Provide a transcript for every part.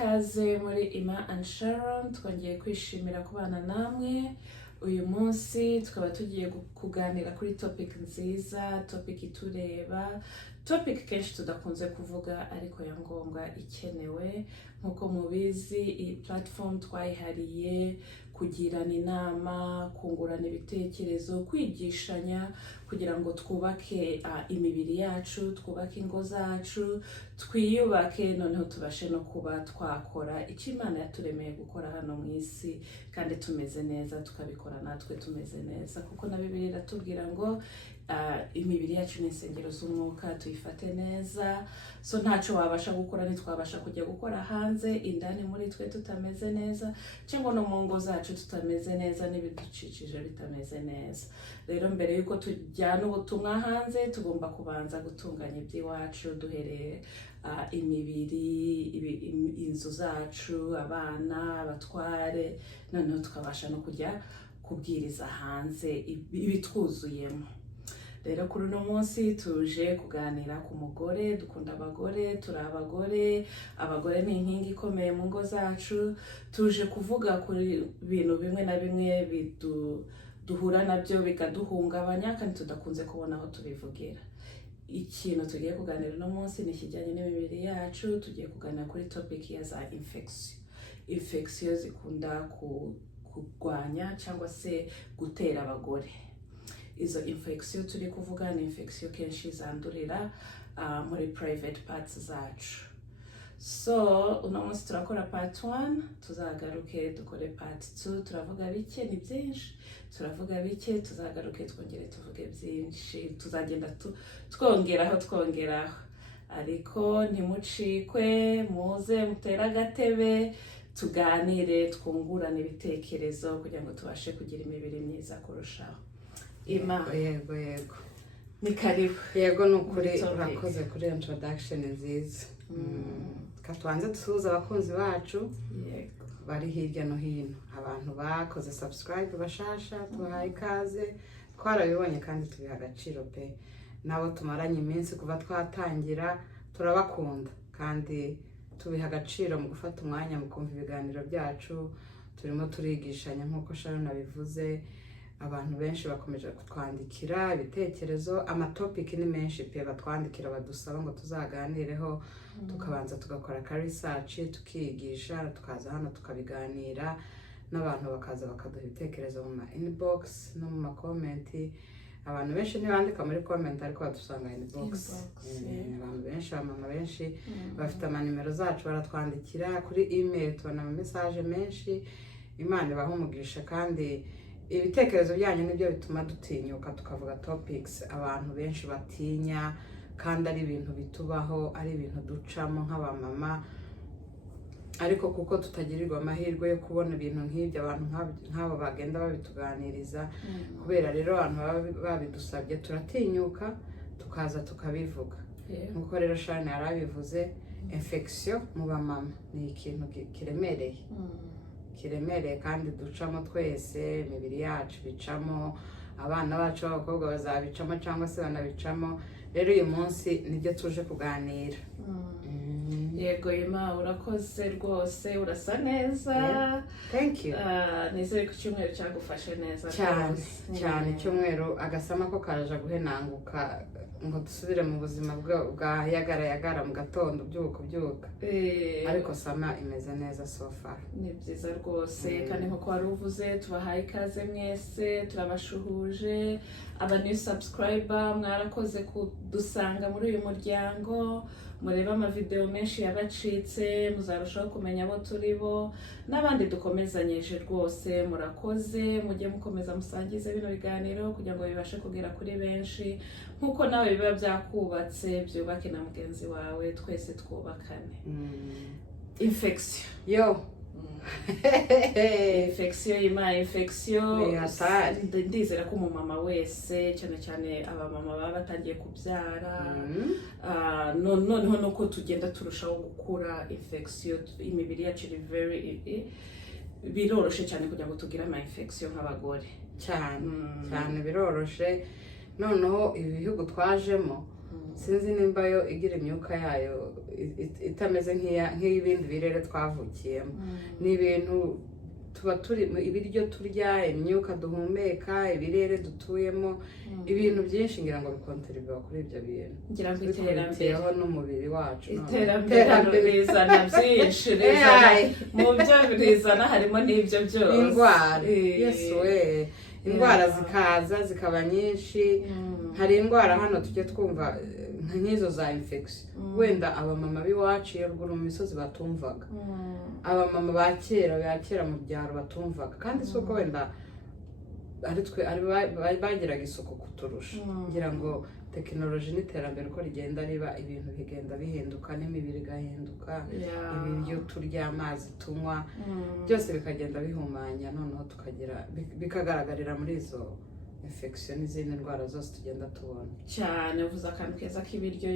ikaze muri Ima and Sharon, twongeye kwishimira kubana namwe. Uyu munsi tukaba tugiye kuganira kuri topic nziza, topic itureba, topic kenshi tudakunze kuvuga ariko ya ngombwa ikenewe. Nkuko mubizi, iyi platform twayihariye kugirana inama, kungurana ibitekerezo, kwigishanya kugira ngo twubake imibiri yacu, twubake ingo zacu, twiyubake, noneho tubashe no kuba twakora icyo Imana yaturemeye gukora hano mu isi kandi tumeze neza, tukabikora natwe tumeze neza, kuko na Bibiliya iratubwira ngo imibiri yacu ni insengero z'umwuka, tuyifate neza. So ntacyo wabasha gukora, ntitwabasha kujya gukora hanze indani muri twe tutameze neza, cyangwa no mu ngo zacu tutameze neza, n'ibidukikije bitameze neza. Rero mbere yuko tujyana ubutumwa hanze, tugomba kubanza gutunganya iby'iwacu, duhereye imibiri, inzu zacu, abana, abatware, noneho tukabasha no kujya kubwiriza hanze ibitwuzuyemo. Rero kuri uno munsi tuje kuganira ku mugore, dukunda abagore, turi abagore, abagore ni inkingi ikomeye mu ngo zacu. Tuje kuvuga kuri bintu bimwe na bimwe duhura nabyo bikaduhungabanya kandi tudakunze kubona aho tubivugira. Ikintu tugiye kuganira uno munsi ni ikijyanye n'imibiri yacu. Tugiye kuganira kuri topic ya za infection zikunda kurwanya cyangwa se gutera abagore. Izo infection turi kuvuga ni infection kenshi zandurira muri private parts zacu. So uno munsi turakora part 1, tuzagaruke dukore part 2. Turavuga bike, ni byinshi, turavuga bike, tuzagaruke twongere tuvuge byinshi, tuzagenda twongeraho, ariko ntimucikwe, muze mutera agatebe, tuganire, twungurane ibitekerezo kugira ngo tubashe kugira imibiri myiza kurushaho. Ima, yego ni karibu. Yego nukuri urakoze kuri introduction nziza. Katwanze dusuhuza abakunzi bacu bari hirya no hino, abantu bakoze subscribe bashasha, tubahaye ikaze, twarabibonye kandi tubiha agaciro pe. Nabo tumaranye iminsi kuva twatangira, turabakunda kandi tubiha agaciro mu gufata umwanya mu kumva ibiganiro byacu. Turimo turigishanya nkuko Sharon abivuze. Abantu benshi bakomeje kutwandikira ibitekerezo, amatopic ni menshi pe batwandikira badusaba ngo tuzaganireho, tukabanza tugakora research, tukigisha, tukaza hano tukabiganira, n'abantu bakaza bakaduha ibitekerezo mu inbox no mu comment. Abantu benshi ntibandika muri comment ariko badusanga inbox. Abantu benshi, abamama benshi bafite amanimero zacu baratwandikira kuri email, tubona ama message menshi. Imana ibaha umugisha kandi ibitekerezo byanyu nibyo bituma dutinyuka tukavuga topics abantu benshi batinya, kandi ari ibintu bitubaho, ari ibintu ducamo nk'abamama, ariko kuko tutagirirwa amahirwe yo kubona ibintu nk'ibyo abantu nk'abo bagenda babituganiriza. Kubera rero abantu babidusabye turatinyuka tukaza tukabivuga. Nkuko rero Sharon yarabivuze, infection mu bamama ni ikintu kiremereye kandi ducamo twese, imibiri yacu bicamo, abana bacu b'abakobwa bazabicamo cyangwa se banabicamo. Rero uyu munsi nibyo tuje kuganira. Yego Ima, urakoze rwose, urasa neza. Thank you. Nizere ko icyumweru cyagufashe neza cyane. Icyumweru agasama ko karaja guhenanguka ngo dusubire mu buzima bwa yagara mu gatondo byuka. Ariko sama imeze neza so far. Ni byiza rwose kandi nkuko wari uvuze, tubahaye ikaze mwese, turabashuhuje. Aba new subscriber, mwarakoze kudusanga muri uyu muryango, mureba amavideo menshi yabacitse, muzarushaho kumenya abo turi bo, n'abandi dukomezanyije rwose murakoze. Mujye mukomeza musangize bino biganiro kugira ngo bibashe kugera kuri benshi, nkuko nawe biba byakubatse, byubake na mugenzi wawe, twese twubakane. Infection infection ndizera ko umumama wese, cyane cyane abamama baba batangiye kubyara, noneho nuko tugenda turushaho gukura infection, imibiri yacu biroroshe cyane kugira ngo tugire ama infection nk'abagore cyane biroroshe. Noneho ibihugu twajemo sinzi nimba yo igira imyuka yayo itameze nk'ibindi birere twavukiyemo. Ni ibintu tuba turi ibiryo turya, imyuka duhumeka, ibirere dutuyemo, ibintu byinshi ngira ngo bikontribuwa kuri ibyo bintu. Ngira ngo iterambere n'umubiri wacu. Iterambere rizana byinshi, mu byo rizana harimo n'ibyo byose. Indwara, yesu we, indwara zikaza zikaba nyinshi. Hari indwara hano tujye twumva nk'izo za infection, wenda abamama b'iwacu iyo ruguru mu misozi batumvaga, abamama ba kera mu byaro batumvaga, kandi si uko wenda ari twe bagiraga isuku kuturusha. Ngira ngo tekinoloji n'iterambere uko rigenda riba, ibintu bigenda bihinduka, n'imibiri igahinduka, ibiryo turya, amazi tunywa, byose bikagenda bihumanya, noneho tukagira bikagaragarira muri izo infection n'izindi ndwara zose tugenda tubona. Cyane uvuze akantu keza k'ibiryo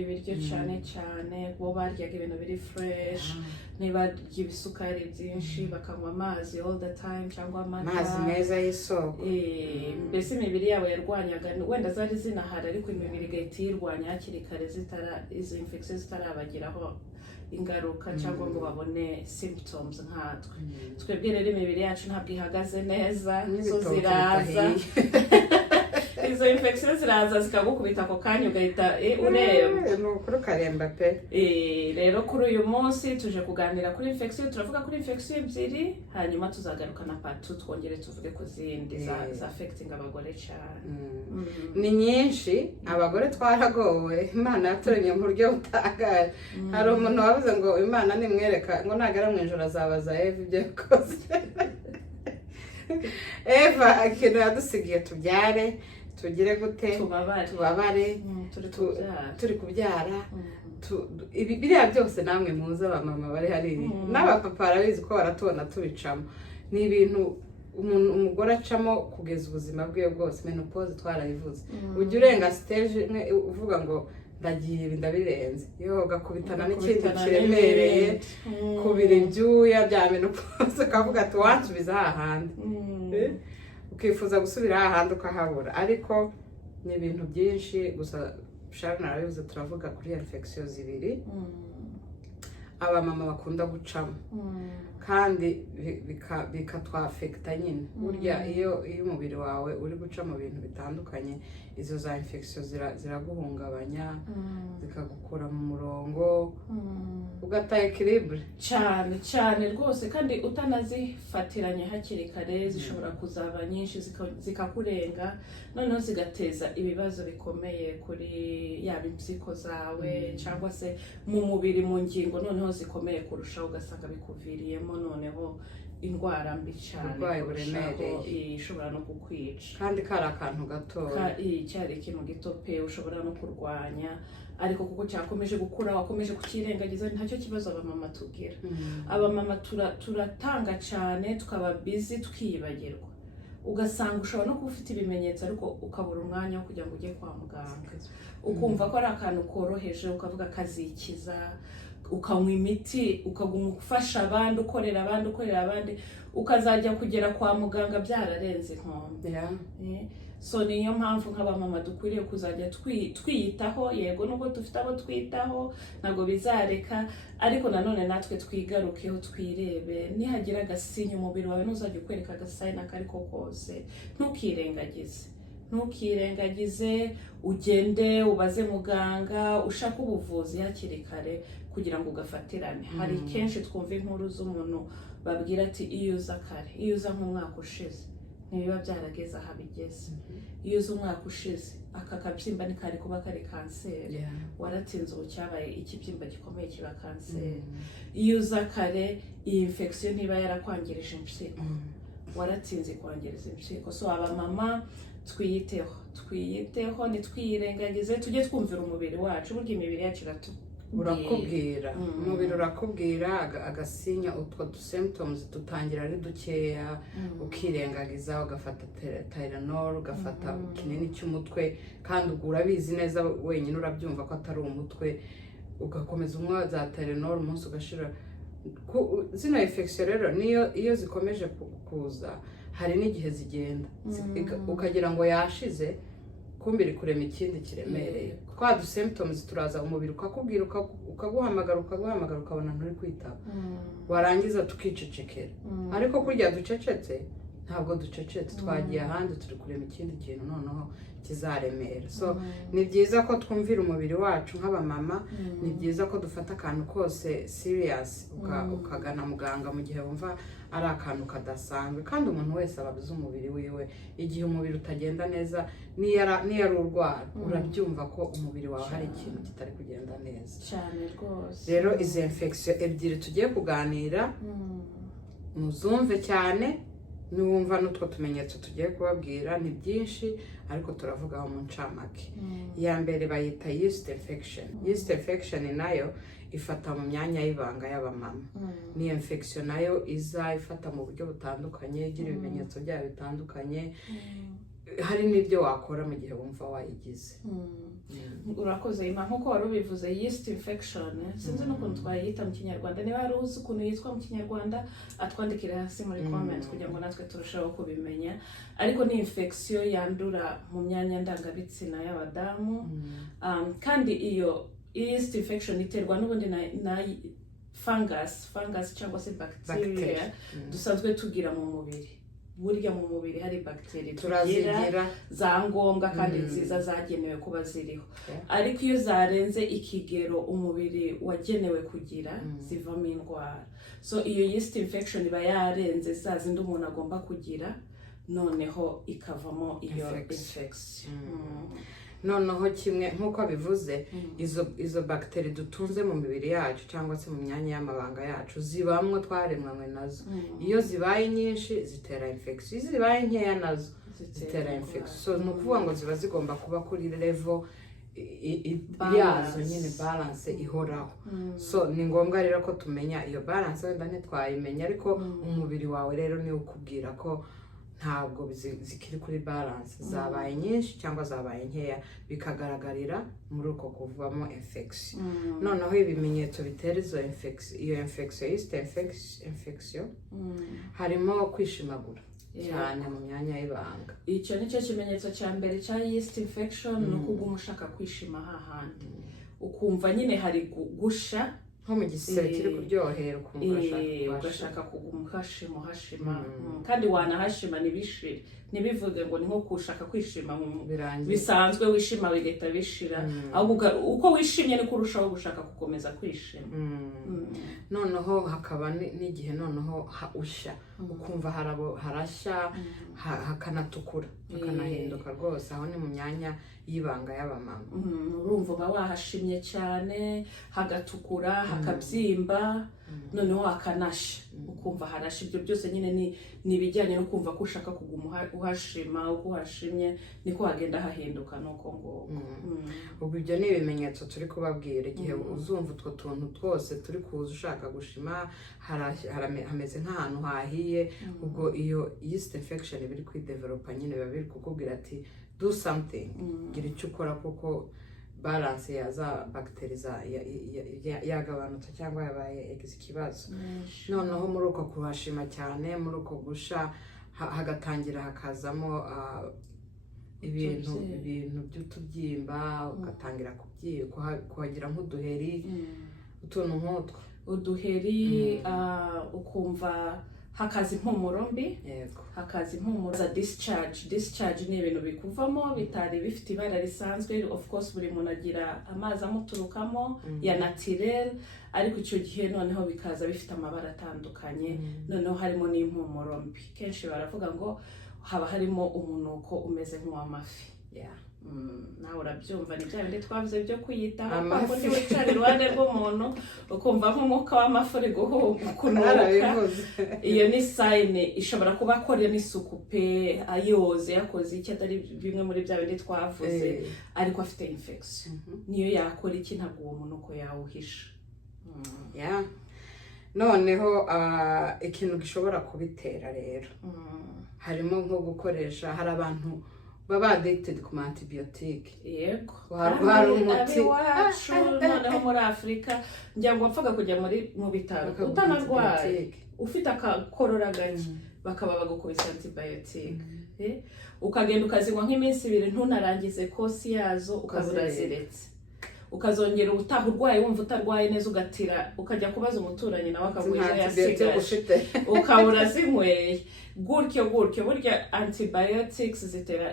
cyane bo baryaga ibintu biri fresh, ntibarya ibisukari byinshi, bakanywa amazi all the time cyangwa amazi meza y'isoko. Mbese imibiri yabo yarwanyaga, wenda zari zinahari ariko imibiri igahita yirwanya hakiri kare izo infection zitarabagiraho ingaruka cyangwa ngo babone symptoms nkatwe. Twebwe rero imibiri yacu ntabwo ihagaze neza, so ziraza izo infection ziraza zikagukubita ako kanya ugahita ureba. Ni ukuri ukaremba pe. Rero kuri uyu munsi tuje kuganira kuri infection, turavuga kuri infection ebyiri, hanyuma tuzagaruka na part 2 twongere tuvuge ku zindi za affecting abagore cyane. Ni nyinshi, abagore twaragowe, Imana yaturemye mu buryo butangaje. Hari umuntu wavuze ngo Imana nimwereka ngo nagera mu ijoro azabaza Eva ibyo yakoze. Eva ikintu yadusigiye tubyare, tugire gute, tubabare, turi kubyara. Biriya byose namwe muzi abamama bari hariya, n'abapapa barabizi ko baratubona tubicamo. Ni ibintu umugore acamo kugeza ubuzima bwe bwose. Menopause twarayivuze, ujya urenga stage imwe uvuga ngo ndagiye ibi ndabirenze, yo gakubitana n'ikindi kiremereye, kubira ibyuya bya menopause, ukavuga ati wansubiza hahandi, ukifuza gusubira hahandi ukahabura. Ariko ni ibintu byinshi. Gusa Sharon arabivuze, turavuga kuri infection zibiri abamama bakunda gucamo, kandi bikatwafekta nyine. Burya iyo umubiri wawe uri guca mu bintu bitandukanye, izo za infection ziraguhungabanya, zikagukura mu murongo, ugata equilibre cyane rwose. kandi utanazifatiranye hakiri kare zishobora kuzaba nyinshi zikakurenga, noneho zigateza ibibazo bikomeye kuri yaba impyiko zawe cyangwa se mu mubiri, mu ngingo, noneho zikomeye kurushaho, ugasanga bikuviriyemo noneho indwara mbi cyane ishobora no kukwica. kandi kari akantu gato, cyari ikintu gito pe ushobora no kurwanya, ariko kuko cyakomeje gukura wakomeje kukirengagiza. Ntacyo kibazo abamama tugira. Abamama turatanga cyane, tukaba busy tukiyibagirwa, ugasanga ushobora no kuba ufite ibimenyetso ariko ukabura umwanya wo kugira ngo ujye kwa muganga, ukumva ko ari akantu koroheje, ukavuga kazikiza, ukanywa imiti, ukaguma ufasha abandi, ukorera abandi, ukazajya kugera kwa muganga byararenze inkombe. So niyo mpamvu nk'abamama dukwiriye kuzajya twiyitaho. Yego nubwo dufite abo twitaho ntabwo bizareka, ariko nanone natwe twigarukeho, twirebe. Nihagira agasinya umubiri wawe ntuzajya ukwereka agasayina akariko kose, ntukirengagize, ugende ubaze muganga, ushaka ubuvuzi hakiri kare kugira ngo ugafatirane. Hari kenshi twumva inkuru z'umuntu babwira ati iyo uza kare, iyo uza nk'umwaka ushize ntibiba byarageze aho bigeze. Iyo uza umwaka ushize aka kabyimba ntikari kuba kari kanseri, waratinze ubu cyabaye ikibyimba gikomeye kiba kanseri. Iyo uza kare iyi infection ntiba yarakwangirije impyiko, waratinze kwangiriza impyiko. So abamama twiyiteho, nitwiyirengagize, tujye twumvira umubiri wacu. Burya imibiri yacu urakubwira, umubiri urakubwira agasinya. Utwo symptoms dutangira ari dukeya, ukirengagiza, ugafata Tylenol, ugafata ikinini cy'umutwe, kandi urabizi neza wenyine, urabyumva ko atari umutwe, ugakomeza unywa za Tylenol umunsi ugashira. Zino infection rero iyo zikomeje kuza, hari n'igihe zigenda ukagira ngo yashize, kumbi iri kurema ikindi kiremereye. twa du symptoms turaza umubiri ukakubwira ukaguhamagara ukabona nturi kwitaba warangiza tukicecekera ariko kurya ducecetse ntabwo ducecetse twagiye ahandi turi kureba ikindi kintu noneho kizaremera so ni byiza ko twumvira umubiri wacu nk'abamama ni byiza ko dufata akantu kose serious ukagana muganga mu gihe wumva ari akantu kadasanzwe kandi umuntu wese ababuze umubiri wiwe igihe umubiri utagenda neza niyo ari urwara urabyumva ko umubiri wawe hari ikintu kitari kugenda neza cyane rwose rero izi infection ebyiri tugiye kuganira muzumve cyane niwumva n'utwo tumenyetso tugiye kubabwira ni byinshi ariko turavugaho mu ncamake iya mbere bayita yeast infection yeast infection nayo ifata mu myanya y'ibanga y'abamama ni infection nayo iza ifata mu buryo butandukanye igira ibimenyetso byayo bitandukanye hari n'ibyo wakora mu gihe wumva wayigize urakoze ima nkuko wari ubivuze yeast infection sinzi n'ukuntu twayita mu kinyarwanda niba hari uzi ukuntu yitwa mu kinyarwanda atwandikire hasi muri comment kugira ngo natwe turusheho kubimenya ariko ni infection yandura mu myanya ndangabitsina y'abadamu kandi iyo yeast infection iterwa n'ubundi na fungus cyangwa se bacteria dusanzwe tugira mu mubiri burya mu mubiri hari bacteria tugira za ngombwa kandi nziza zagenewe kuba ziriho ariko iyo zarenze ikigero umubiri wagenewe kugira zivamo indwara so iyo yeast infection iba yarenze za zindi umuntu agomba kugira noneho ikavamo iyo infection noneho kimwe nk'uko bivuze izo bacteria dutunze mu mibiri yacu cyangwa se mu myanya y'amabanga yacu zibamwe twaremanywe nazo iyo zibaye nyinshi zitera infection iyo zibaye nkeya nazo zitera infection so ni ukuvuga ngo ziba zigomba kuba kuri level yazo nyine balance ihoraho so ni ngombwa rero ko tumenya iyo balance wenda ntitwayimenya ariko umubiri wawe rero niwe ukubwira ko ntabwo zikiri kuri balance zabaye nyinshi cyangwa zabaye nkeya bikagaragarira muri uko kuvamo infection noneho ibimenyetso bitera iyo infection yeast infection harimo kwishimagura cyane mu myanya y'ibanga icyo nicyo kimenyetso cya mbere cya yeast infection ni ukuguma ushaka kwishima hahandi ukumva nyine hari gusha nko mu gisebe kiri kuryohera ukumva ugashaka kuguma uhashima kandi wanahashima ntibishire ntibivuge ngo ni nko kushaka kwishima bisanzwe wishima bigahita bishira uko wishimye niko urushaho gushaka gukomeza kwishima noneho hakaba n'igihe noneho usha ukumva harashya hakanatukura hakanahinduka rwose aho ni mu myanya y'ibanga y'abamama urumva uba wahashimye cyane hagatukura hakabyimba noneho hakanasha ukumva harasha ibyo byose nyine ni ibijyanye no kumva ko ushaka kuguma uhashima uko uhashimye niko hagenda hahinduka nuko nguko ubwo ibyo ni ibimenyetso turi kubabwira igihe uzumva utwo tuntu twose turi kuza ushaka gushima hameze nk'ahantu hahiye ubwo iyo yeast infection biri kwidevelopa nyine biba biri kukubwira ati do something gira icyo ukora kuko balance ya za bacteria yagabanutse cyangwa yabaye ikibazo noneho muri uko kuhashima cyane muri uko gusha hagatangira hakazamo ibintu by'utubyimba ugatangira kuhagira nk'uduheri utuntu nk'utwo uduheri ukumva hakaza impumuro mbi hakaza impumuro za discharge ni ibintu bikuvamo bitari bifite ibara risanzwe of course buri muntu agira amazi amuturukamo ya naturel ariko icyo gihe noneho bikaza bifite amabara atandukanye noneho harimo n'impumuro mbi kenshi baravuga ngo haba harimo umunuko umeze nk'uw'amafi nawe urabyumva ni bya bindi twavuze byo kwiyitaho kuko niba wicara iruhande rw'umuntu ukumva nk'umwuka w'amafi uri kunuka iyo ni sayine ishobora kuba akorera n'isuku pe ayoze yakoze icyo atari bimwe muri bya bindi twavuze ariko afite infection niyo yakora iki ntabwo uwo muntu uko yawuhisha noneho ikintu gishobora kubitera rero harimo nko gukoresha hari abantu baba addicted ku antibiotic. Yego. Hari umuti wacu noneho muri Afrika njya ngo wapfaga kujya mu bitaro utanarwaye ufite akakorora gake bakaba bagukubisa antibiotic. Ukagenda ukazinywa nk'iminsi 2 ntunarangize kosi yazo ukabura ziretse. Ukazongera ubutaha urwaye wumva utarwaye neza ugatira ukajya kubaza umuturanyi nawe akagwije yasigaje ukabura zinyweye gutyo burya antibiotics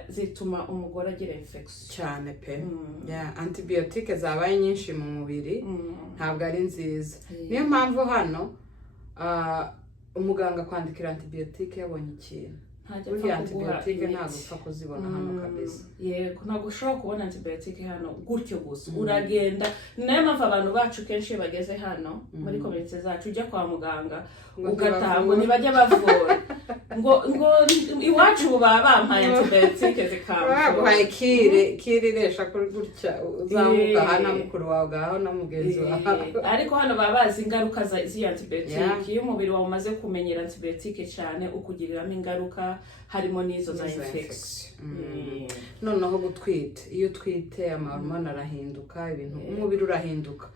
zituma umugore agira infection cyane pe. Antibiotic zabaye nyinshi mu mubiri ntabwo ari nziza. Niyo mpamvu hano umuganga kwandikira antibiotic yabonye ikintu. Burya antibiotic ntabwo upfa kuzibona hano kabisa. Yego ntabwo ushobora kubona antibiotic hano gutyo gusa. Uragenda nayo mpamvu abantu bacu kenshi bageze hano muri community zacu ujya kwa muganga ugataha ngo ntibajya bavura ngo iwacu baba bampaye antibiotic zikamba baguhaye kiriresha kuri gutya uzamuka hana mukuru wawe gaho na mugenzi wawe. Ariko hano baba bazi ingaruka z'iyi antibiotic. Iyo umubiri wawe umaze kumenyera antibiotic cyane ukugiriramo ingaruka harimo n'izo za infection. Noneho gutwite, iyo twite amahormone arahinduka, ibintu umubiri urahinduka,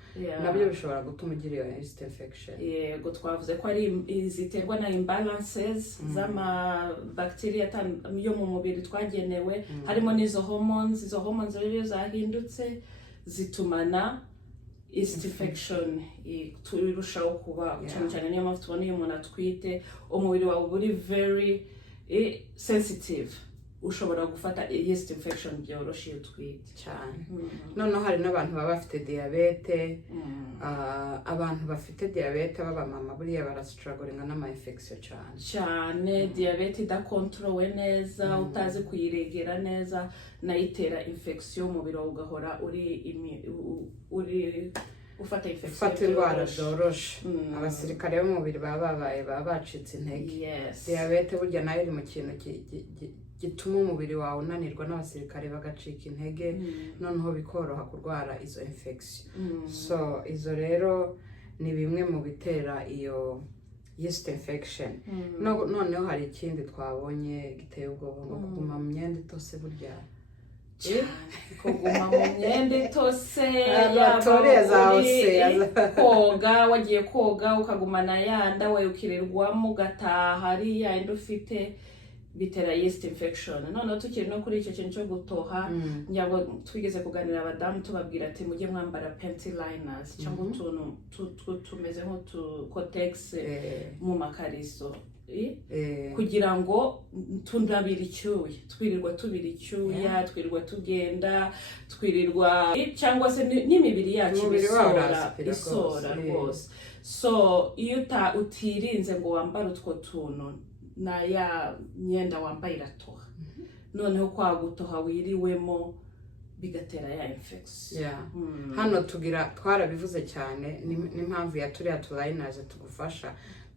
nabyo bishobora gutuma ugira iyo yeast infection. Yego twavuze ko ari ziterwa na imbalances z'ama bacteria yo mu mubiri twagenewe, harimo n'izo hormones. Izo hormones rero zahindutse zitumana yeast infection turushaho kuba cyane. Niyo mpamvu tubona iyo umuntu atwite umubiri wawe uri very sensitive, ushobora gufata yeast infection byoroshye iyo utwite cyane. Noneho hari n'abantu baba bafite diabete. Abantu bafite diabete baba mama buriya barastrugglinga n'ama infection cyane. Diabete idakontrole neza utazi kuyiregera neza nayitera infection umubiri wawe ugahora uri ufata infection, ufata indwara zoroshe. Abasirikare b'umubiri baba bacitse intege. Diabete burya nayo iri mu kintu gituma umubiri wawe unanirwa n'abasirikare bagacika intege, noneho bikoroha kurwara izo infection. So izo rero ni bimwe mu bitera iyo yeast infection. Noneho hari ikindi twabonye giteye ubwoba ngo kuguma mu myenda itose burya. Kuguma mu myenda itose koga wagiye koga ukagumana yanda we ukirirwamo ugataha hari yandi ufite bitera yeast infection. Noneho tukiri no kuri icyo kintu cyo gutoha nyabo twigeze kuganira abadamu tubabwira ati mujye mwambara panty liners cyangwa utuntu tumeze nk'utu cotex mu makariso kugira ngo tundabira icyuya, twirirwa tubira icyuya, twirirwa tugenda, twirirwa cyangwa se n'imibiri yacu isora rwose. So iyo utirinze ngo wambare utwo tuntu na ya myenda wambaye iratoha, noneho kwa gutoha wiriwemo bigatera ya infection. Hano twarabivuze cyane n'impamvu ya turiya liners tugufasha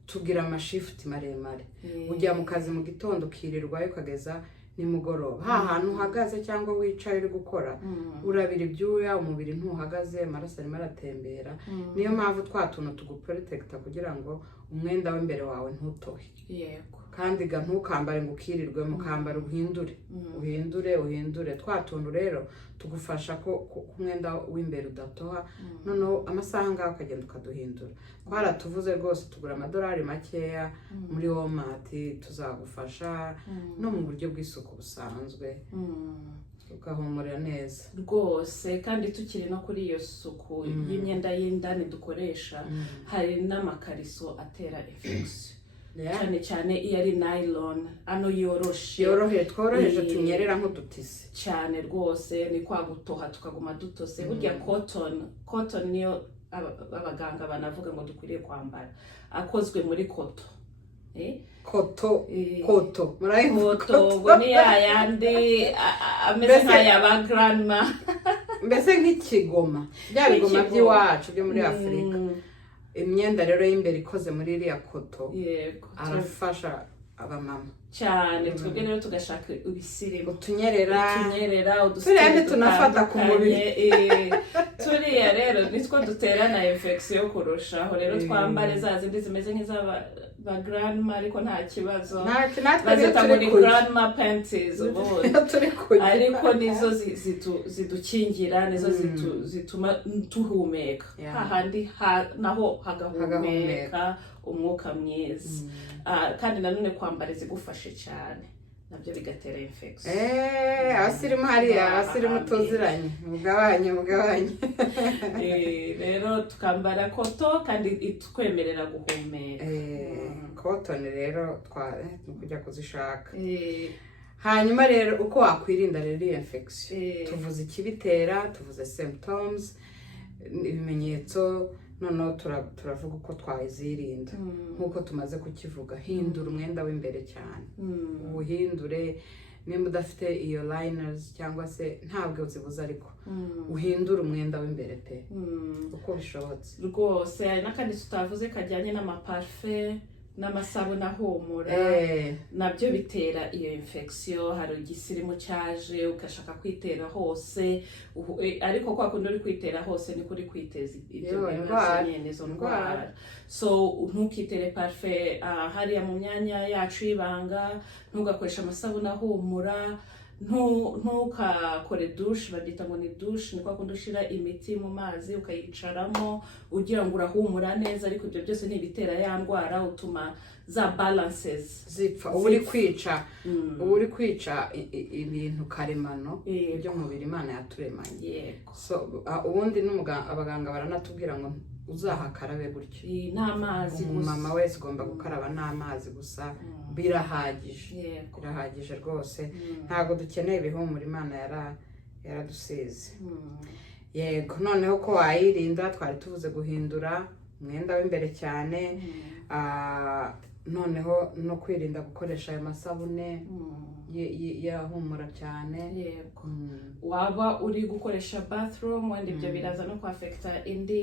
tugira amashift maremare. Ujya mu kazi mu gitondo ukirirwa ukageza nimugoroba, hantu uhagaze cyangwa wicaye uri gukora urabira ibyuya, umubiri ntuhagaze, amaraso arimo aratembera. Niyo mpamvu twatuntu tuguprotecta kugira ngo umwenda w'imbere wawe ntutohe. Kandi ntukambare ngo ukirirwe, mukambara uhindure. Twatuntu rero tugufasha ko umwenda w'imbere udatoha, noneho amasaha ngaho ukagenda ukaduhindura. Twaratuvuze rwose tugura $1 makeya muri Walmart, tuzagufasha no mu buryo bw'isuku busanzwe ugahumura neza rwose. Kandi tukiri no kuri iyo suku y'imyenda y'indani dukoresha, hari n'amakariso atera infection cyane iyo ari nylon, ano tworoheje tunyerera nk'udutisi cyane rwose. ni kwa gutoha tukaguma dutose. Burya cotton niyo abaganga banavuga ngo dukwiriye kwambara, akozwe muri koto. Koto ngo ni yayandi ameze nk'ayaba grandma, mbese nk'ikigoma, bya bigoma by'iwacu byo muri Afurika. Imyenda rero y'imbere ikoze muri iriya koto arafasha abamama. cyane twebwe rero tugashaka ibisirimu utunyerera udusirimu tunafata ku mubiri turiya rero nitwo duterana infection kurushaho rero twambare za zindi zimeze nk'izaba grandma ariko nta kibazo bazita ngo ni grandma panties ubundi ariko nizo zidukingira nizo zituma tuhumeka hahandi naho hagahumeka umwuka mwiza kandi nanone kwambara zigufashe cyane nabyo bigatera infection abasirimu hariya abasirimu tuziranye mugabanye rero tukambara koto kandi itwemerera guhumeka cotton rero kujya kuzishaka hanyuma rero uko wakwirinda rero iyi infection tuvuze ikibitera tuvuze symptoms ibimenyetso noneho turavuga uko twazirinda nk'uko tumaze kukivuga hindura umwenda w'imbere cyane uwuhindure nimba udafite iyo liners cyangwa se ntabwo zibuze ariko uhindura umwenda w'imbere pe uko bishobotse rwose hari n'akandi tutavuze kajyanye n'amaparufe n'amasabune ahumura nabyo bitera iyo infection hari igisirimu cyaje ugashaka kwitera hose ariko kwa kundi uri kwitera hose niko uri kwiteza ibyo nyine izo ndwara so ntukitere parufe hariya mu myanya yacu y'ibanga ntugakoresha amasabune ahumura ntukakore douche babyita ngo ni douche ni kwa kundi ushira imiti mu mazi ukayicaramo ugira ngo urahumura neza ariko ibyo byose ntibitera ya ndwara utuma za balances zipfa uri kwica ibintu karemano byo mubiri Imana yaturemanye so ubundi abaganga baranatubwira ngo uzahakarabe gutyo n'amazi gusa mama wese ugomba gukaraba n'amazi gusa birahagije rwose ntabwo dukeneye ibihumura Imana yaradusize yego noneho ko wayirinda twari tuvuze guhindura umwenda w'imbere cyane noneho no kwirinda gukoresha ayo masabune yahumura cyane waba uri gukoresha bathroom wenda ibyo biraza no kwafekta indi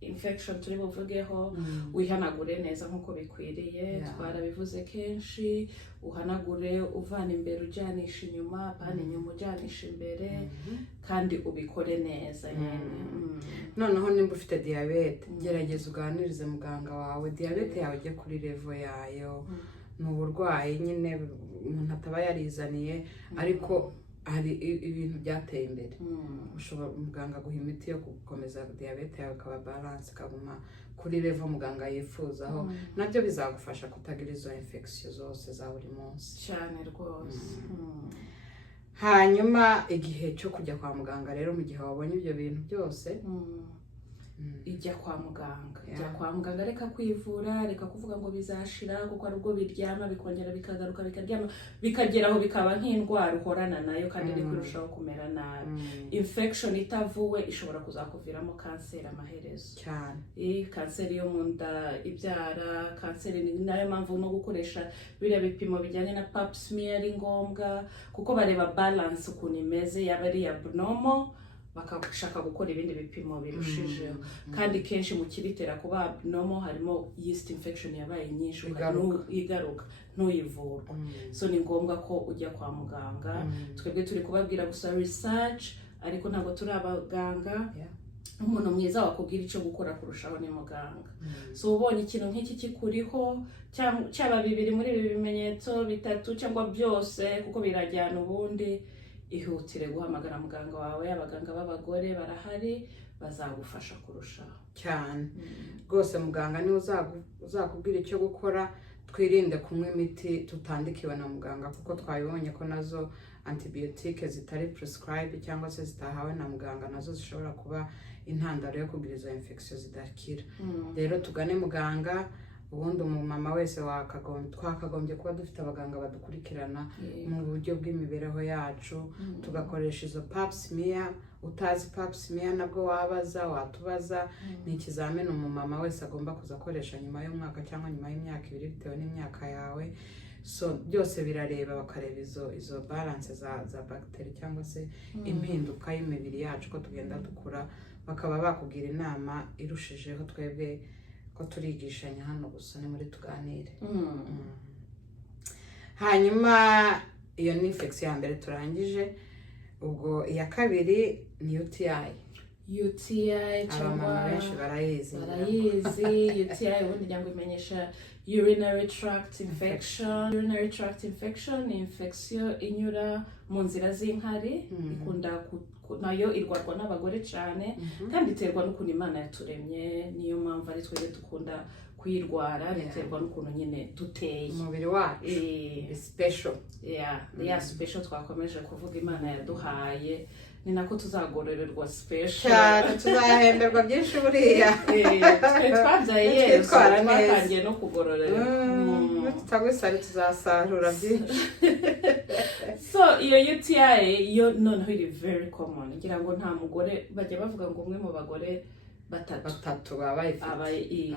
infection turi buvugeho wihanagure neza nkuko bikwiriye twarabivuze kenshi uhanagure uvana imbere ujyanisha inyuma apana inyuma ujyanisha imbere kandi ubikore neza noneho nimba ufite diabete gerageza uganirize muganga wawe diabete yawe ijye kuri level yayo ni uburwayi nyine umuntu ataba yarizaniye ariko hari ibintu byateye imbere ushobora muganga guha imiti yo gukomeza diabete yawe ikaba balance ikaguma kuri level muganga yifuzaho nabyo bizagufasha kutagira izo infection zose za buri munsi cyane rwose hanyuma igihe cyo kujya kwa muganga rero mu gihe wabonye ibyo bintu byose ijya kwa muganga reka kwivura reka kuvuga ngo bizashira kuko ari ubwo biryama bikongera bikagaruka bikaryama bikageraho bikaba nk'indwara uhorana nayo kandi iri kurushaho kumera nabi infection itavuwe ishobora kuzakuviramo kanseri amaherezo cyane kanseri yo mu nda ibyara kanseri ni nayo mpamvu no gukoresha biriya bipimo bijyanye na pap smear ari ngombwa kuko bareba balance ukuntu imeze yaba ari abnormal bakashaka gukora ibindi bipimo birushijeho kandi kenshi mu kibitera kuba abnormal harimo yeast infection yabaye nyinshi igaruka ntuyivurwa so ni ngombwa ko ujya kwa muganga twebwe turi kubabwira gusa research ariko ntabwo turi abaganga umuntu mwiza wakubwira icyo gukora kurushaho ni muganga so ubonye ikintu nk'iki kikuriho cyaba bibiri muri ibi bimenyetso bitatu cyangwa byose kuko birajyana ubundi ihutire guhamagara muganga wawe abaganga b'abagore barahari bazagufasha kurushaho cyane rwose muganga niwe uzakubwira icyo gukora twirinde kunywa imiti tutandikiwe na muganga kuko twabibonye ko nazo antibiyotike zitari prescribe cyangwa se zitahawe na muganga nazo zishobora kuba intandaro yo kugira izo infection zidakira rero tugane muganga ubundi umumama wese twakagombye kuba dufite abaganga badukurikirana mu buryo bw'imibereho yacu tugakoresha izo pap smear utazi pap smear nabwo watubaza ni ikizamini umumama wese agomba kuzakoresha nyuma y'umwaka cyangwa nyuma y'imyaka 2 bitewe n'imyaka yawe so byose birareba bakareba izo balance za bacteria cyangwa se impinduka y'imibiri yacu ko tugenda dukura bakaba bakubwira inama irushijeho twebwe ko turigishanya hano gusa ni muri tuganire hanyuma iyo ni infection ya mbere turangije. Ubwo iya kabiri ni UTI. cyangwa benshi barayizi. UTI ubundi ngira imenyesha urinary tract infection ni infection inyura mu nzira z'inkari, ikunda nayo irwarwa n'abagore cyane, kandi iterwa n'ukuntu Imana yaturemye. Niyo mpamvu ari twe dukunda kuyirwara, biterwa n'ukuntu nyine duteye umubiri wacu special. Special twakomeje kuvuga Imana yaduhaye, ni nako tuzagororerwa special cyane, tuzahemberwa byinshi buriya. Twabyaye Yesu, twatangiye no kugororera. Tutagusari tuzasarura byinshi. So iyo UTI yo noneho iri very common. Ngira ngo nta mugore bajya bavuga ngo umwe mu bagore batatu baba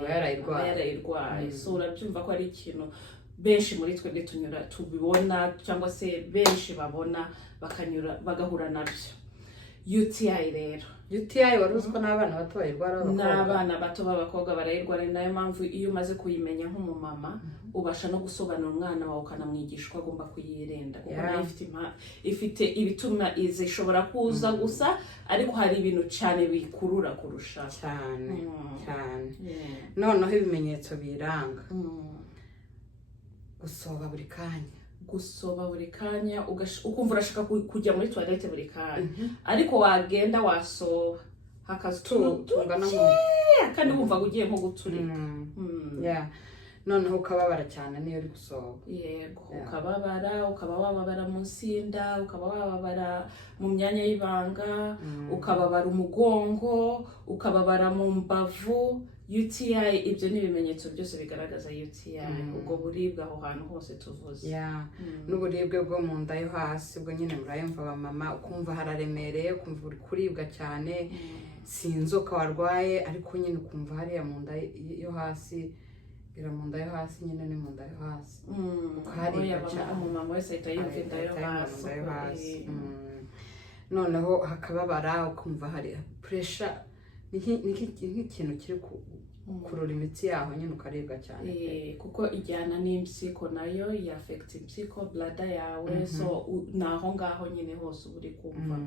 yarayirwaye. So urabyumva ko ari ikintu benshi muri twebwe tubibona, cyangwa se benshi babona bagahura nabyo. UTI rero wari uzi ko n'abana bato bayirwara? N'abana bato b'abakobwa barayirwara. Nayo mpamvu iyo umaze kuyimenya nk'umumama ubasha no gusobanura umwana wawe ukanamwigisha ko agomba kuyirinda, kuko nayo ifite ibituma ishobora kuza gusa, ariko hari ibintu cyane bikurura kurusha cyane. Noneho ibimenyetso biranga: gusoba buri kanya, ukumva urashaka kujya muri toilette buri kanya, ariko wagenda wasoba hakazutungana kandi wumva ugiye nko guturika. Noneho ukababara cyane niyo uri gusoba. Yego, ukaba wababara munsi y'inda, ukaba wababara mu myanya y'ibanga, ukababara umugongo, ukababara mu mbavu. UTI, ibyo ni ibimenyetso byose bigaragaza UTI. Ubwo buribwe aho hantu hose tuvuze. N'uburibwe bwo mu nda yo hasi, ubwo nyine murayumva abamama, ukumva hararemereye, ukumva uri kuribwa cyane, si inzoka warwaye, ariko nyine ukumva hariya mu nda yo hasi, mu nda yo hasi nyine ni mu nda yo hasi. Ukaribwa cyane, umumama wese ahita yumva inda yo hasi. Noneho hakababara, ukumva hari pressure, nk'ikintu kiri kurura imitsi yaho nyine ukaribwa cyane. Kuko ijyana n'impyiko, nayo affect impyiko, bladder yawe. So naho ngaho nyine hose uri kumva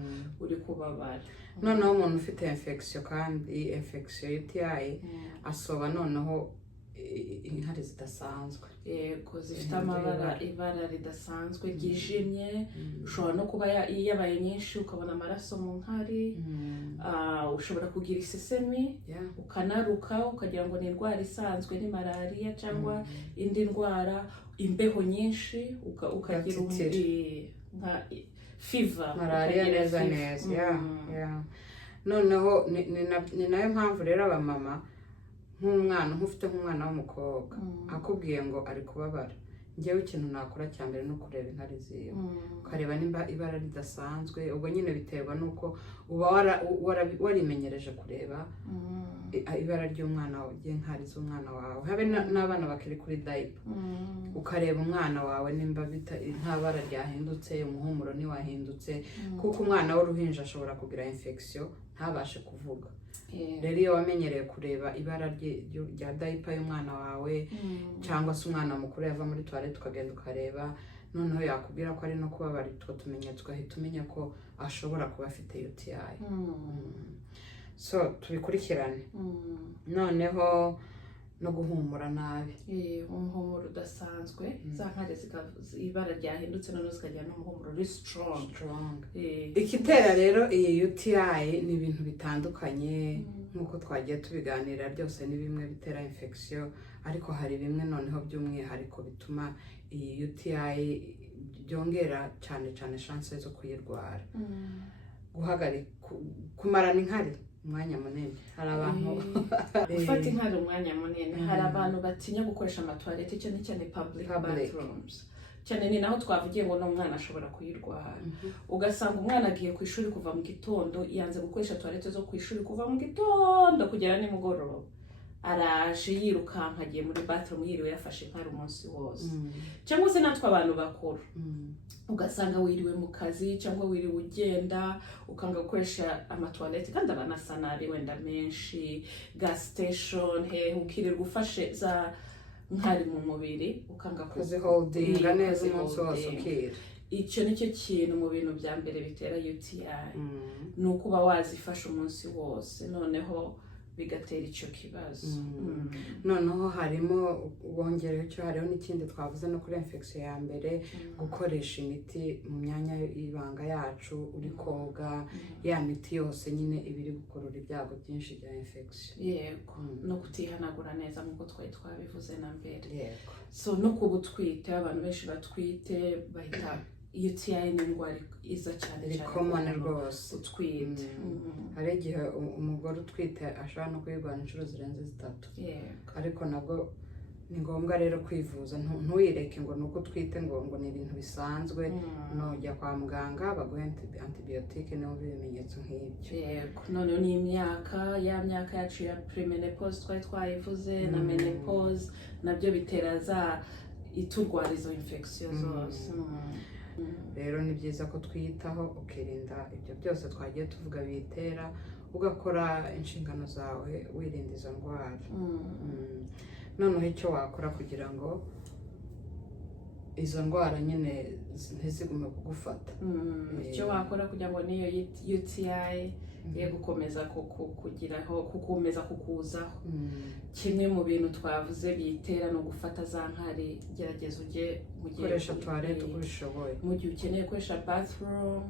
uri kubabara. Noneho umuntu ufite infection, kandi infection UTI asoba noneho inkari zidasanzwe. Yego, zifite ibara ridasanzwe ryijimye. Ushobora no kuba yabaye nyinshi ukabona amaraso mu nkari. Ushobora kugira isesemi, ukanaruka ukagira ngo ni indwara isanzwe, ni malaria cyangwa indi ndwara. Imbeho nyinshi, ukagira nka fever, malaria neza. Noneho ni nayo mpamvu rero abamama, nk'ufite nk'umwana w'umukobwa akubwiye ngo ari kubabara, njyewe ikintu nakora cya mbere no kureba inkari ziwe, ukareba nimba ibara ridasanzwe. Ubwo nyine biterwa nuko uba warimenyereje kureba ibara ry'umwana wawe, ry'inkari z'umwana wawe. Habe n'abana bakiri kuri diaper, ukareba umwana wawe nimba nta bara ryahindutse, umuhumuro ntiwahindutse, kuko umwana w'uruhinja ashobora kugira infection ntabashe kuvuga. Rero iyo wamenyereye kureba ibara rya diaper y'umwana wawe, cyangwa se umwana mukuru yava muri toilette ukagenda ukareba, noneho yakubwira ko ari no kubabara utwo tumenyetso, ugahita umenya ko ashobora kuba afite UTI. So tubikurikirane. Noneho no guhumura nabi, umuhumuro udasanzwe, za nkari ibara ryahindutse noneho zikagira n'umuhumuro uri strong. Ikitera rero iyi UTI ni ibintu bitandukanye, nk'uko twagiye tubiganira, byose ni bimwe bitera infection, ariko hari bimwe noneho by'umwihariko bituma iyi UTI byongera cyane chance zo kuyirwara. Kumarana inkari umwanya munini, hari abantu gufata inkari umwanya munini. Hari abantu batinya gukoresha amatoilette, cyane public bathrooms. Cyane ni naho twavugiye ngo n'umwana ashobora kuyirwara. Ugasanga umwana agiye ku ishuri kuva mu gitondo, yanze gukoresha toilette zo ku ishuri kuva mu gitondo kugera nimugoroba. Araje yirukanka agiye muri bathroom yiriwe yafashe inkari umunsi wose. Cyangwa se natwe abantu bakuru, ugasanga wiriwe mu kazi cyangwa wiriwe ugenda ukanga gukoresha amatoilette, kandi abanasa nabi wenda menshi, gas station, ukirirwa ufashe za nkari mu mubiri ukanga kuziholdinga neza umunsi wose ukira. Icyo nicyo kintu mu bintu bya mbere bitera UTI ni ukuba wazifasha umunsi wose noneho bigatera icyo kibazo. Noneho harimo wongereho icyo hariho n'ikindi twavuze no kuri infection ya mbere, gukoresha imiti mu myanya y'ibanga yacu uri koga, ya miti yose nyine ibiri gukurura ibyago byinshi bya infection. Yego, no kutihanagura neza nk'uko twari twabivuze na mbere. Yego. So no kuba utwite, abantu benshi batwite bahita UTI ni indwara iza cyane common rwose utwite. Hari igihe umugore utwite ashobora no kuyirwara inshuro zirenze 3. Ariko nabwo ni ngombwa rero kwivuza, ntuyireke ngo nuko utwite ngo ni ibintu bisanzwe. Nujya kwa muganga baguha antibiyotike niho ibimenyetso nk'ibyo. Yego, noneho ni ya myaka yacu ya premenopause twari twayivuze na menopause nabyo bitera iturwara izo infection zose. Rero ni byiza ko twiyitaho ukirinda ibyo byose twagiye tuvuga bitera, ugakora inshingano zawe wirinda izo ndwara. Noneho icyo wakora kugira ngo izo ndwara nyine ntizigume kugufata. Icyo wakora kugira ngo niyo UTI ye gukomeza kukomeza kukuzaho. Kimwe mu bintu twavuze bitera no gufata za nkari, gerageza ujye mu gihe ukoresha toilette uko ushoboye. Mu gihe ukeneye gukoresha bathroom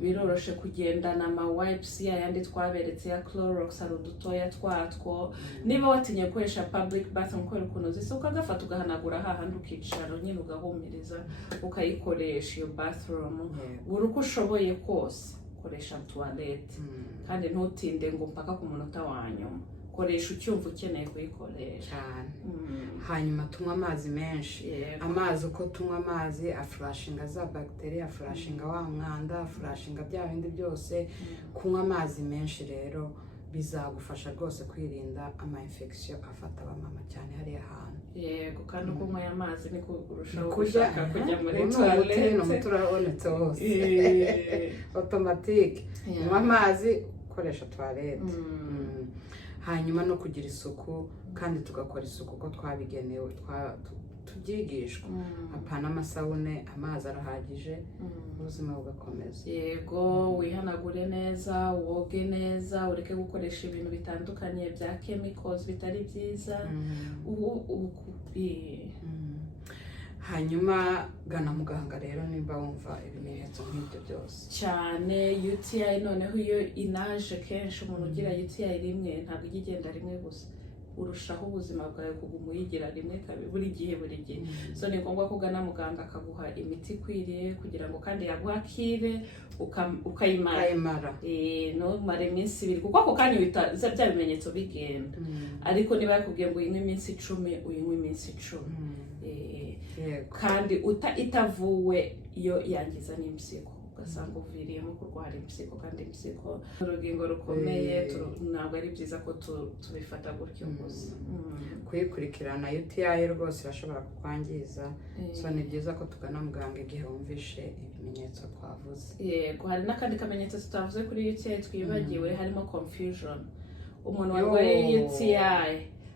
biroroshe kugendana ama wipes yandi twaberetse ya Clorox ari udutoya twatwo. Niba watinye gukoresha public bathroom kubera ukuntu zisa, ukagafata ugahanagura hahandi ukicara nyine ugahumiriza ukayikoresha iyo bathroom. Buri uko ushoboye kose koresha toilette kandi ntutinde ngo mpaka ku munota wa nyuma. Koresha ucyumva ukeneye kuyikoresha cyane. Hanyuma tunywa amazi menshi. Amazi uko tunywa amazi aflashinga za bacteria, aflashinga wa mwanda, aflashinga bya bindi byose. Kunywa amazi menshi rero bizagufasha rwose kwirinda ama infection afata abamama cyane hariya hantu. Yego, kandi uko unyweye amazi niko urushaho gushaka kujya muri toilette. No muturabonetse hose automatique. Unywa amazi, ukoresha toilette. Hanyuma no kugira isuku, kandi tugakora isuku uko twabigenewe, tubyigishwa. Apana amasabune, amazi arahagije, ubuzima bugakomeza. Yego, wihanagure neza, woge neza, ureke gukoresha ibintu bitandukanye bya chemicals bitari byiza. Hanyuma gana muganga rero niba wumva ibimenyetso nk'ibyo byose. Cyane UTI noneho iyo inaje kenshi, umuntu ugira UTI rimwe ntabwo igenda rimwe gusa, urushaho ubuzima bwawe kuguma uyigira rimwe buri gihe. So ni ngombwa ko ugana muganga akaguha imiti ikwiriye kugira ngo kandi yaguha kire ukayimara. Numare iminsi 2 kuko ako kanya bya bimenyetso bigenda. Ariko niba yakubwiye ngo uyinywe iminsi 10 uyinywe iminsi 10. Kandi itavuwe iyo yangiza n'impyiko, ugasanga uviriyemo kurwara impyiko, kandi impyiko urugingo rukomeye. Ntabwo ari byiza ko tubifata gutyo gusa. Kuyikurikirana UTI rwose irashobora kukwangiza. So ni byiza ko tugana muganga igihe wumvishe ibimenyetso twavuze. Yego, hari n'akandi kamenyetso tutavuze kuri UTI twibagiwe, harimo confusion. Umuntu warwaye UTI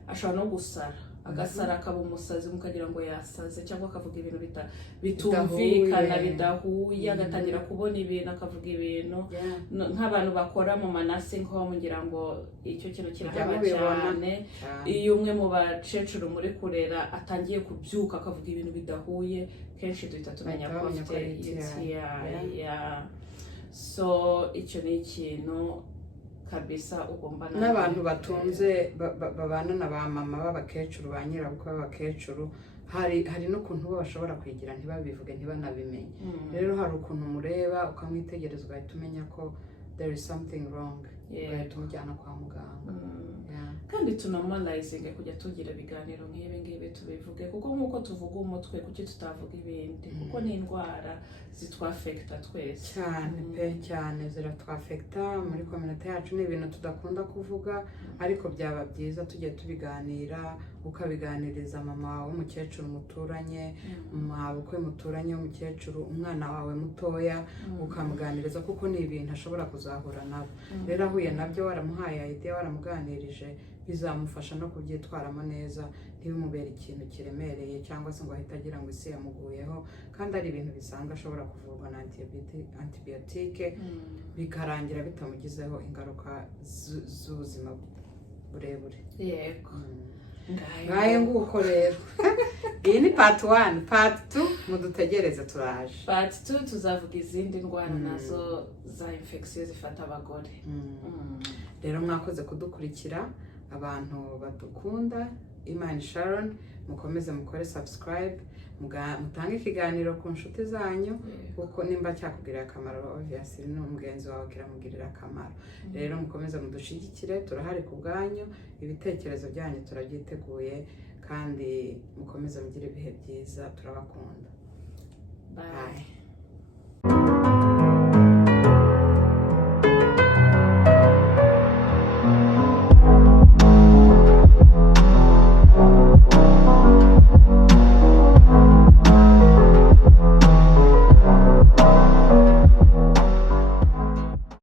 ashobora no gusara, agasara akaba umusazi mukagira ngo yasaze, cyangwa akavuga ibintu bitumvikana bidahuye, agatangira kubona ibintu, akavuga ibintu nk'abantu bakora mu nursing home, ngira ngo icyo kintu kirahaba cyane. Iyo umwe mu bacecuru muri kurera atangiye kubyuka akavuga ibintu bidahuye, kenshi duhita tumenya ko afite UTI. So icyo ni ikintu kabisa ugomba n'abantu batunze babana na ba mama b'abakecuru, ba nyirabukwe b'abakecuru, hari n'ukuntu bo bashobora kwigira ntibabivuge ntibanabimenye. Rero hari ukuntu mureba ukamwitegereza ugahita umenya ko there is something wrong, ugahita umujyana kwa muganga. Kandi tunormalizing kujya tugira ibiganiro nk'ibi ngibi tubivuge, kuko nk'uko tuvuga umutwe kuki tutavuga ibindi, kuko ni indwara zitwafekta twese cyane ziratwafekta muri community yacu. Ni ibintu tudakunda kuvuga, ariko byaba byiza tugiye tubiganira, ukabiganiriza mama wawe w'umukecuru muturanye, mabukwe muturanye w'umukecuru, umwana wawe mutoya, ukamuganiriza kuko ni ibintu ashobora kuzahura nabo. Rero ahuye nabyo waramuhaye idea, waramuganirije, bizamufasha no kubyitwaramo neza ntibimubere ikintu kiremereye cyangwa se ngo ahite agira ngo isi yamuguyeho kandi ari ibintu bisanzwe ashobora kuvurwa na antibiyotike bikarangira bitamugizeho ingaruka z'ubuzima burebure. Yego. Ngaye nguko rero. Iyi ni part 1, part 2 mudutegereze turaje. Part 2 tuzavuga izindi ndwara nazo za infection zifata abagore. Rero mwakoze kudukurikira abantu badukunda. Imana Sharon, mukomeze mukore subscribe, mutange ikiganiro ku nshuti zanyu kuko nimba cyakugirira akamaro obviously n'umugenzi wawe kiramugirira akamaro. Rero mukomeze mudushigikire, turahari ku bwanyu, ibitekerezo byanyu turabyiteguye kandi mukomeze mugire ibihe byiza, turabakunda. Bye.